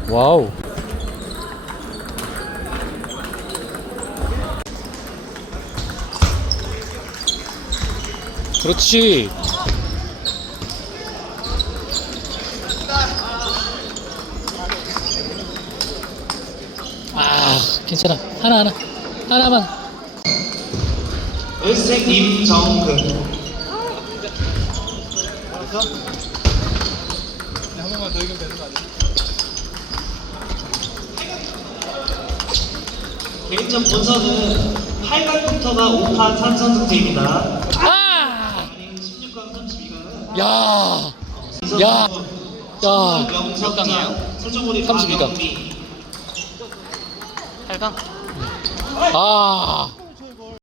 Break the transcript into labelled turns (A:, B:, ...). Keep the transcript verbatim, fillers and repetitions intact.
A: 와우. 그렇지. 아, 괜찮아. 하나 하나 하나만.
B: 을색 임정근.
C: 한 번만 더 이기면 되는 거 아니야?
B: 개인전 본선은 팔 강부터가 오 판 삼 선 승제입니다.
A: 아!
B: 아니 십육 강 삼십이 강은
A: 야! 야! 야!
B: 몇 강이에요? 세종우리
A: 삼십이 강.
B: 박영미.
D: 팔 강?
A: 아!